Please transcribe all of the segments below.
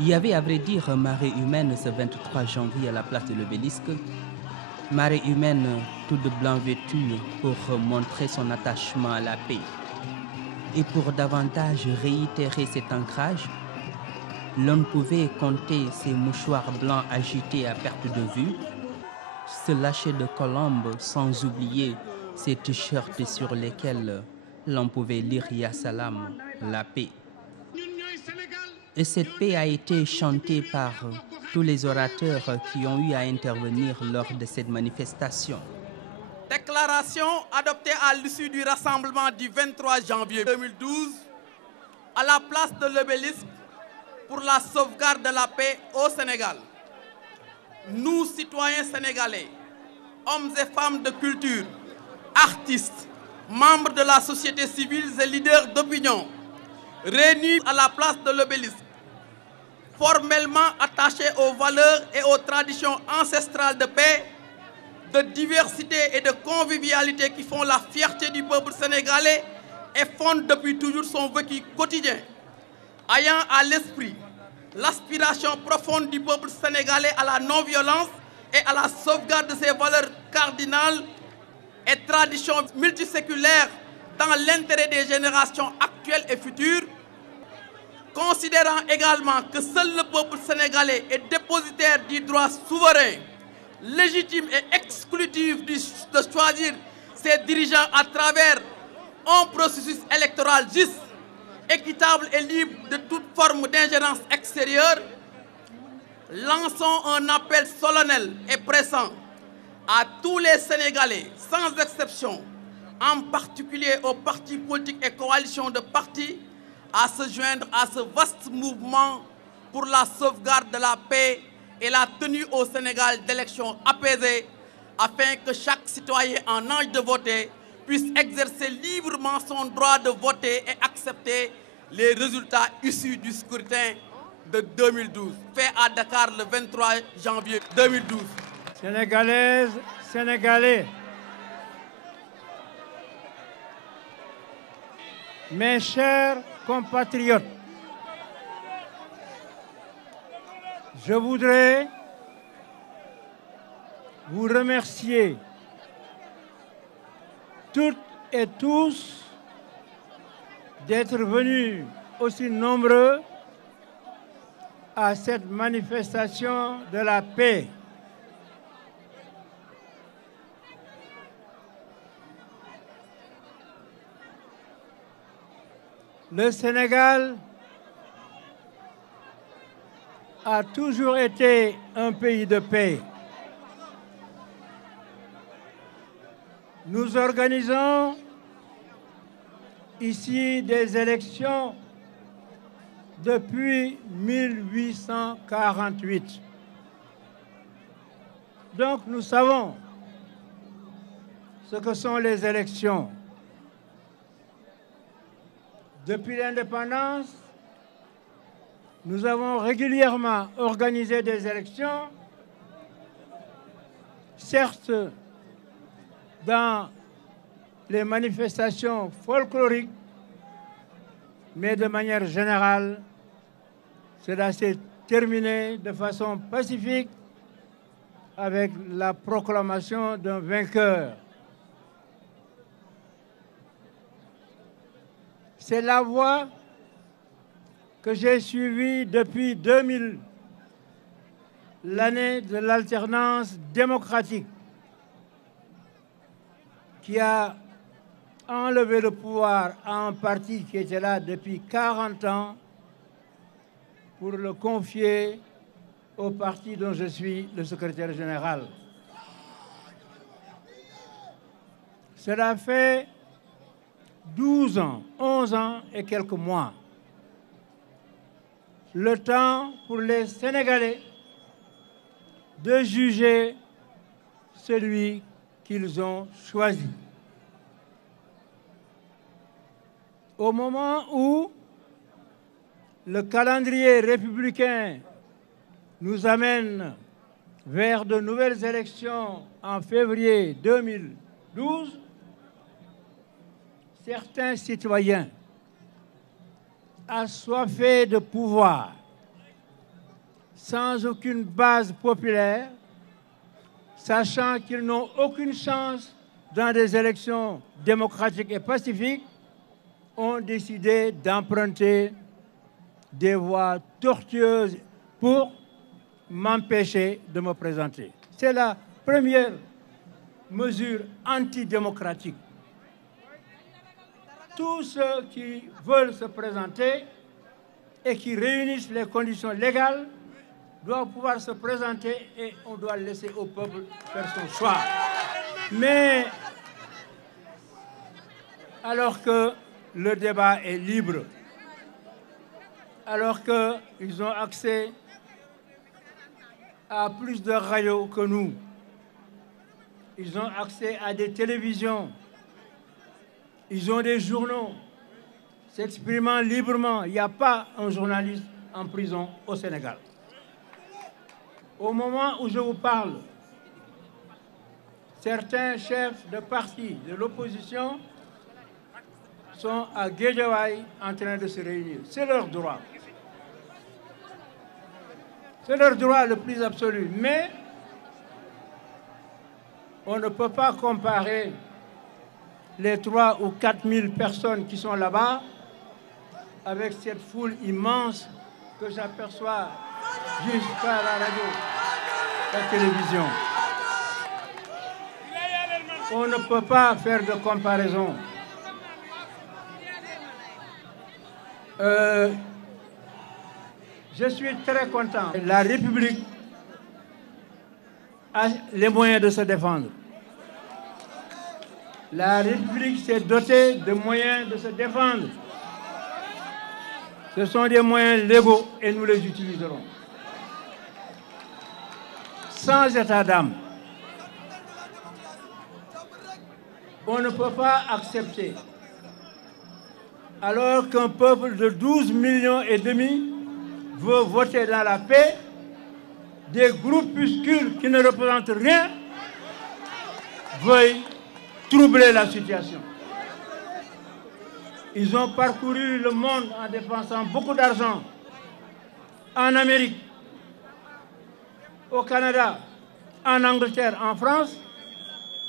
Il y avait à vrai dire marée humaine ce 23 janvier à la place de l'Obélisque. Marée humaine toute de blanc vêtue pour montrer son attachement à la paix. Et pour davantage réitérer cet ancrage, l'on ne pouvait compter ces mouchoirs blancs agités à perte de vue, ce lâcher de colombes sans oublier ces t-shirts sur lesquels l'on pouvait lire Ya Salam, la paix. Et cette paix a été chantée par tous les orateurs qui ont eu à intervenir lors de cette manifestation. Déclaration adoptée à l'issue du rassemblement du 23 janvier 2012 à la place de l'Obélisque pour la sauvegarde de la paix au Sénégal. Nous, citoyens sénégalais, hommes et femmes de culture, artistes, membres de la société civile et leaders d'opinion, réunis à la place de l'Obélisque, formellement attachés aux valeurs et aux traditions ancestrales de paix, de diversité et de convivialité qui font la fierté du peuple sénégalais et fondent depuis toujours son vécu quotidien. Ayant à l'esprit l'aspiration profonde du peuple sénégalais à la non-violence et à la sauvegarde de ses valeurs cardinales et traditions multiséculaires dans l'intérêt des générations actuelles et futures, considérant également que seul le peuple sénégalais est dépositaire du droit souverain, légitime et exclusif de choisir ses dirigeants à travers un processus électoral juste, équitable et libre de toute forme d'ingérence extérieure, lançons un appel solennel et pressant à tous les Sénégalais, sans exception, en particulier aux partis politiques et coalitions de partis, à se joindre à ce vaste mouvement pour la sauvegarde de la paix et la tenue au Sénégal d'élections apaisées, afin que chaque citoyen en âge de voter puisse exercer librement son droit de voter et accepter les résultats issus du scrutin de 2012, fait à Dakar le 23 janvier 2012. Sénégalaises, Sénégalais, mes chers compatriotes, je voudrais vous remercier toutes et tous d'être venus aussi nombreux à cette manifestation de la paix. Le Sénégal a toujours été un pays de paix. Nous organisons ici des élections depuis 1848. Donc nous savons ce que sont les élections. Depuis l'indépendance, nous avons régulièrement organisé des élections, certes dans les manifestations folkloriques, mais de manière générale, cela s'est terminé de façon pacifique avec la proclamation d'un vainqueur. C'est la voie que j'ai suivie depuis 2000, l'année de l'alternance démocratique, qui a enlevé le pouvoir à un parti qui était là depuis 40 ans pour le confier au parti dont je suis le secrétaire général. Cela fait 12 ans, 11 ans et quelques mois. Le temps pour les Sénégalais de juger celui qu'ils ont choisi. Au moment où le calendrier républicain nous amène vers de nouvelles élections en février 2012, certains citoyens assoiffés de pouvoir sans aucune base populaire, sachant qu'ils n'ont aucune chance dans des élections démocratiques et pacifiques, ont décidé d'emprunter des voies tortueuses pour m'empêcher de me présenter. C'est la première mesure antidémocratique. Tous ceux qui veulent se présenter et qui réunissent les conditions légales doivent pouvoir se présenter et on doit laisser au peuple faire son choix. Mais alors que le débat est libre, alors qu'ils ont accès à plus de radios que nous, ils ont accès à des télévisions, ils ont des journaux, s'exprimant librement. Il n'y a pas un journaliste en prison au Sénégal. Au moment où je vous parle, certains chefs de partis de l'opposition sont à Guédiawaye en train de se réunir. C'est leur droit. C'est leur droit le plus absolu. Mais on ne peut pas comparer les 3 ou 4 000 personnes qui sont là-bas avec cette foule immense que j'aperçois juste par la radio, la télévision. On ne peut pas faire de comparaison. Je suis très content. La République a les moyens de se défendre. La République s'est dotée de moyens de se défendre. Ce sont des moyens légaux et nous les utiliserons. Sans état d'âme, on ne peut pas accepter, alors qu'un peuple de 12,5 millions veut voter dans la paix, des groupuscules qui ne représentent rien veuillent troubler la situation. Ils ont parcouru le monde en dépensant beaucoup d'argent en Amérique, au Canada, en Angleterre, en France,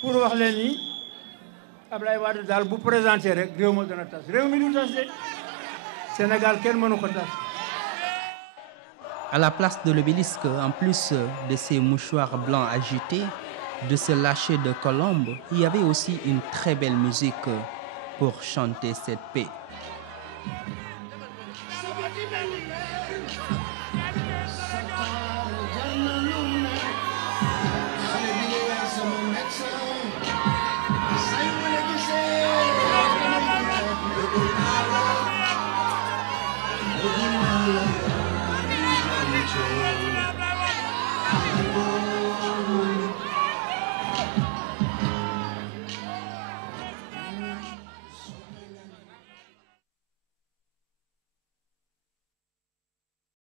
pour voir les nids. Ablaye Wade daal bu présenté rek réew ma dana tas réew mi du tas de Sénégal kenn mënu ko tas. À la place de l'obélisque, en plus de ces mouchoirs blancs agités, de ce lâcher de colombes, il y avait aussi une très belle musique pour chanter cette paix.